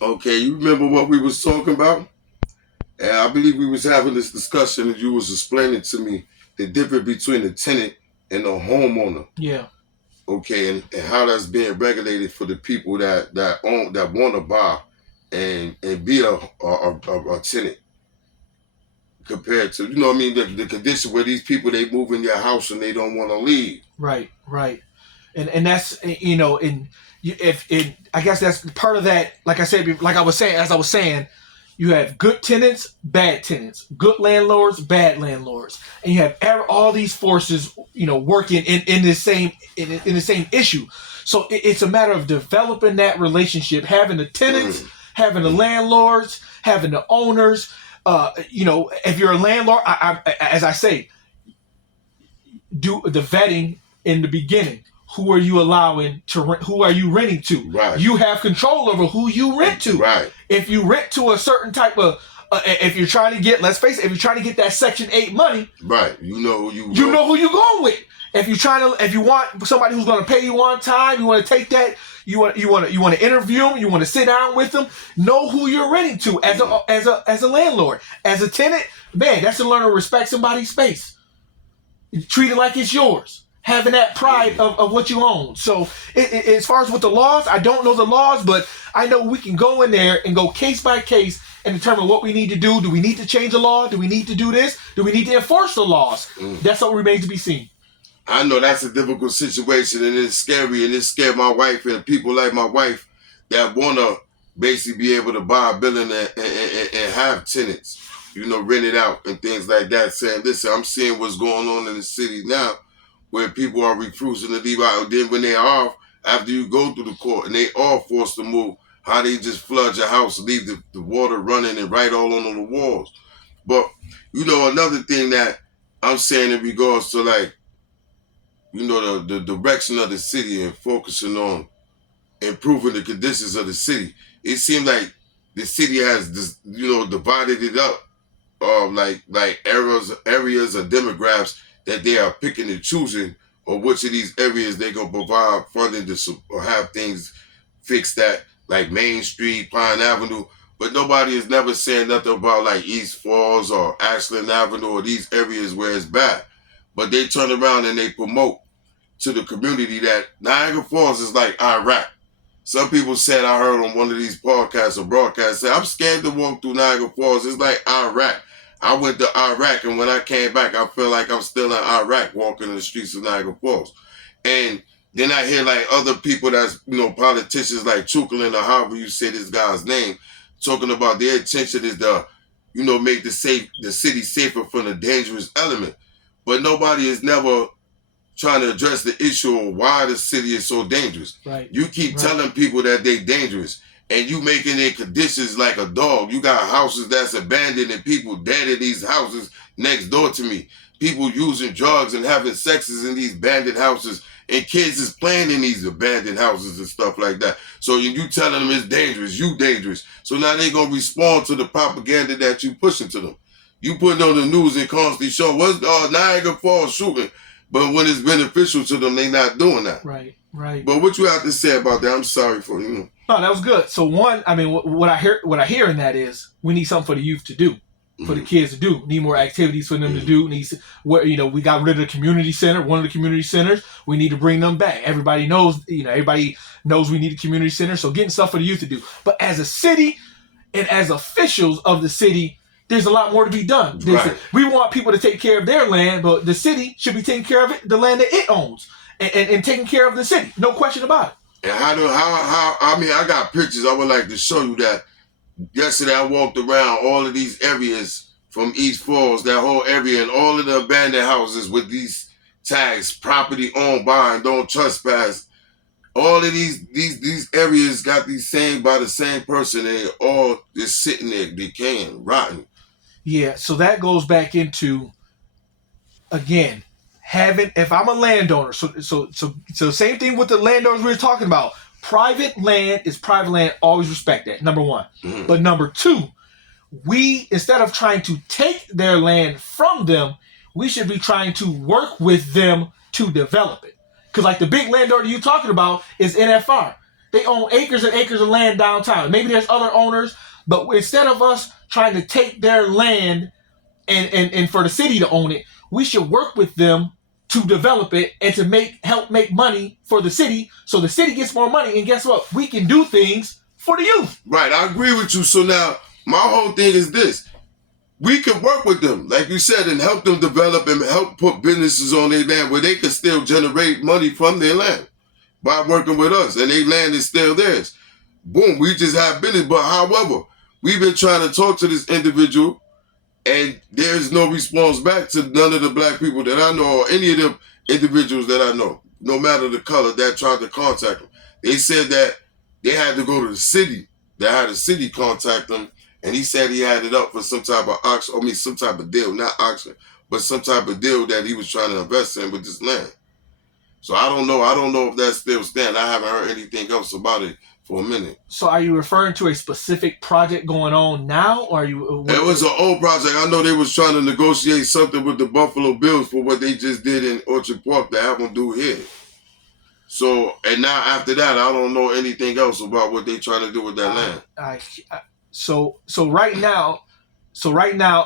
Okay, you remember what we was talking about? And I believe we was having this discussion and you was explaining to me the difference between the tenant and the homeowner. Yeah. Okay, and how that's being regulated for the people that want to buy and be a tenant compared to, you know what I mean, the condition where these people, they move in your house and they don't want to leave. Right. Right. And that's, and if it, I guess that's part of that. Like I said, like I was saying, as I was saying, you have good tenants, bad tenants, good landlords, bad landlords, and you have all these forces, working in the same in the same issue. So it's a matter of developing that relationship, having the tenants, having the landlords, having the owners. If you're a landlord, as I say, do the vetting in the beginning. Who are you allowing to rent? Who are you renting to? Right. You have control over who you rent to. Right. If you rent to a certain type of, if you're trying to get, let's face it, if you're trying to get that Section 8 money, right, you know who you're going with. If you want somebody who's going to pay you on time, you want to take that. You want to interview them. You want to sit down with them. Know who you're renting to as a landlord. As a tenant, man, that's to learn to respect somebody's space. Treat it like it's yours. Having that pride of what you own. So as far as with the laws, I don't know the laws, but I know we can go in there and go case by case and determine what we need to do. Do we need to change the law? Do we need to do this? Do we need to enforce the laws? That's what remains to be seen. I know that's a difficult situation and it's scary, and it scared my wife and people like my wife that want to basically be able to buy a building and have tenants, rent it out and things like that, saying, listen, I'm seeing what's going on in the city now where people are refusing to leave out. And then when they're off, after you go through the court and they are forced to move, how they just flood your house, leave the water running and write all on the walls. But, another thing that I'm saying in regards to the direction of the city and focusing on improving the conditions of the city, it seems like the city has this, divided it up like areas or demographics that they are picking and choosing, or which of these areas they're going to provide funding to or have things fixed at, like Main Street, Pine Avenue. But nobody is never saying nothing about like East Falls or Ashland Avenue or these areas where it's bad. But they turn around and they promote to the community that Niagara Falls is like Iraq. Some people said, I heard on one of these podcasts or broadcasts, say, I'm scared to walk through Niagara Falls. It's like Iraq. I went to Iraq, and when I came back, I feel like I'm still in Iraq walking in the streets of Niagara Falls. And then I hear like other people that's, politicians like Chuklin or however you say this guy's name, talking about their intention is to, make the city safer from the dangerous element. But nobody is never trying to address the issue of why the city is so dangerous. Right. You keep telling people that they're dangerous, and you making their conditions like a dog. You got houses that's abandoned and people dead in these houses next door to me. People using drugs and having sexes in these abandoned houses, and kids is playing in these abandoned houses and stuff like that. So you telling them it's dangerous, you dangerous. So now they gonna respond to the propaganda that you pushing to them. You putting on the news and constantly showing what's Niagara Falls shooting. But when it's beneficial to them, they not doing that. Right. But what you have to say about that? I'm sorry for you. No, that was good. So one, I mean, what I hear in that is we need something for the youth to do, for the kids to do. Need more activities for them to do. We got rid of the community center, one of the community centers. We need to bring them back. Everybody knows we need a community center. So getting stuff for the youth to do. But as a city and as officials of the city, there's a lot more to be done. Right. We want people to take care of their land, but the city should be taking care of the land that it owns, and taking care of the city. No question about it. And I got pictures. I would like to show you that. Yesterday I walked around all of these areas from East Falls, that whole area, and all of the abandoned houses with these tags, property owned by and don't trespass. All of these areas got these by the same person, and all just sitting there decaying, rotten. Yeah, so that goes back into, again, if I'm a landowner, so same thing with the landowners we were talking about. Private land is private land. Always respect that, number one. Mm-hmm. But number two, we, instead of trying to take their land from them, we should be trying to work with them to develop it. Because like the big landowner you're talking about is NFR. They own acres and acres of land downtown. Maybe there's other owners, but instead of us trying to take their land and for the city to own it, we should work with them to develop it and to help make money for the city, so the city gets more money. And guess what? We can do things for the youth. Right, I agree with you. So now, my whole thing is this. We can work with them, like you said, and help them develop and help put businesses on their land where they can still generate money from their land by working with us, and their land is still theirs. Boom, we just have business. But however, we've been trying to talk to this individual, and there's no response back to none of the black people that I know, or any of them individuals that I know, no matter the color, that tried to contact them. They said that they had to go to the city. They had the city contact them, and he said he had it up for some type of auction, some type of deal, not auction, but some type of deal that he was trying to invest in with this land. So I don't know if that still stands. I haven't heard anything else about it for a minute. So are you referring to a specific project going on now, or are you? It was an old project. I know they was trying to negotiate something with the Buffalo Bills for what they just did in Orchard Park to have them do here. So, and now after that, I don't know anything else about what they trying to do with that land. So right now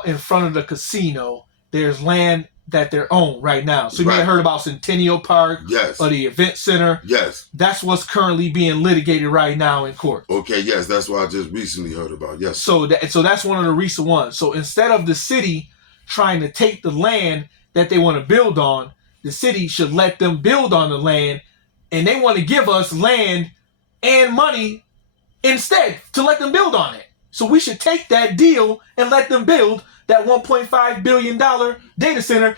in front of the casino, there's land that they're owned right now. So you may have heard about Centennial Park, yes, or the event center. Yes. That's what's currently being litigated right now in court. Okay, yes, that's what I just recently heard about. Yes. So that's one of the recent ones. So instead of the city trying to take the land that they want to build on, the city should let them build on the land, and they want to give us land and money instead to let them build on it. So we should take that deal and let them build that $1.5 billion data center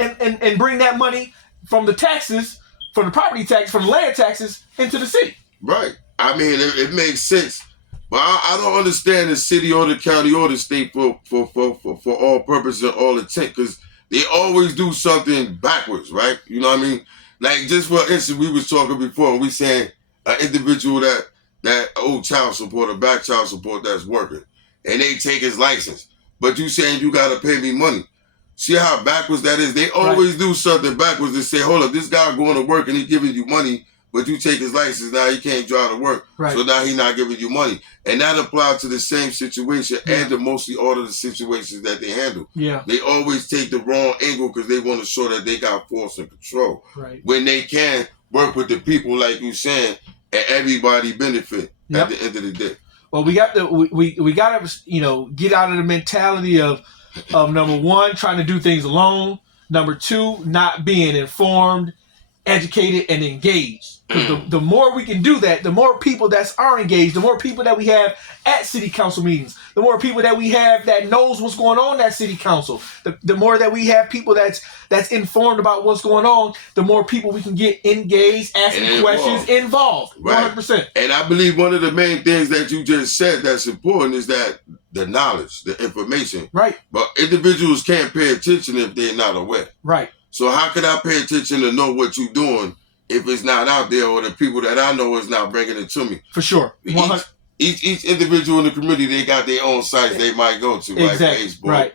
and bring that money from the taxes, from the property tax, from the land taxes into the city. Right. I mean, it makes sense. But I don't understand the city or the county or the state for all purposes and all intent, because they always do something backwards, right? You know what I mean? Like, just for instance, we was talking before, we saying an individual that old child support or back child support that's working, and they take his license. But you saying you got to pay me money. See how backwards that is? They always do something backwards. They say, hold up, this guy going to work and he giving you money, but you take his license, now he can't drive to work. Right. So now he not giving you money. And that applies to the same situation and to mostly all of the situations that they handle. Yeah. They always take the wrong angle because they want to show that they got force and control. Right. When they can work with the people, like you saying, and everybody benefit at the end of the day. Well, we got to get out of the mentality of number one, trying to do things alone. Number two, not being informed, educated, and engaged. Because the more we can do that, the more people that are engaged, the more people that we have at city council meetings, the more people that we have that knows what's going on at city council, the more that we have people that's informed about what's going on, the more people we can get engaged, asking questions, involved. Right. 100%. And I believe one of the main things that you just said that's important is that the knowledge, the information. Right. But individuals can't pay attention if they're not aware. Right. So how can I pay attention to know what you're doing if it's not out there, or the people that I know is not bringing it to me? For sure. Each individual in the community, they got their own sites they might go to, like Facebook. Right.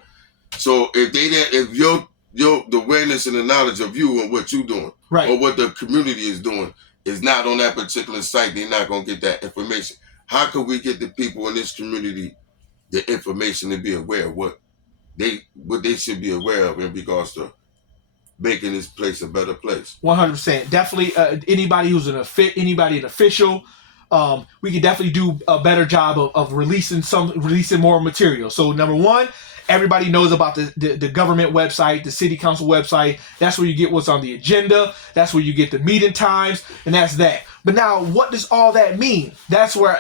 So if your the awareness and the knowledge of you and what you're doing, right, or what the community is doing, is not on that particular site, they're not gonna get that information. How can we get the people in this community the information to be aware of what they should be aware of in regards to making this place a better place? 100%. Definitely, anybody who's an official, we could definitely do a better job of releasing more material. So number one, everybody knows about the government website, the city council website. That's where you get what's on the agenda. That's where you get the meeting times, and that's that. But now, what does all that mean? That's where,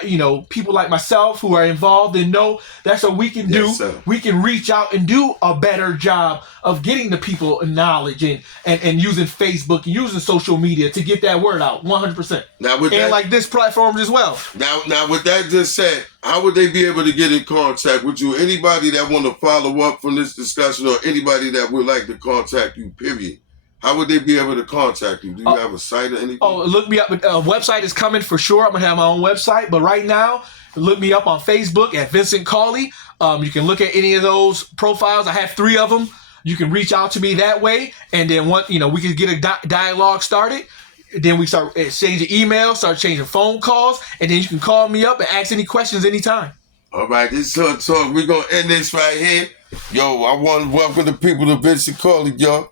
people like myself who are involved and know, that's what we can do. Sir. We can reach out and do a better job of getting the people knowledge and using Facebook and using social media to get that word out. 100%. Like this platform as well. Now, with that just said, how would they be able to get in contact with you? Anybody that want to follow up from this discussion, or anybody that would like to contact you, period, how would they be able to contact you? Do you have a site or anything? Look me up. Website is coming for sure. I'm going to have my own website. But right now, look me up on Facebook at Vicent Cauley. You can look at any of those profiles. I have 3 of them. You can reach out to me that way. And then we can get a dialogue started. Then we start exchanging emails, start changing phone calls, and then you can call me up and ask any questions anytime. All right, this is Hood Talk. We're going to end this right here. Yo, I want to welcome the people to Vicent Cauley, y'all.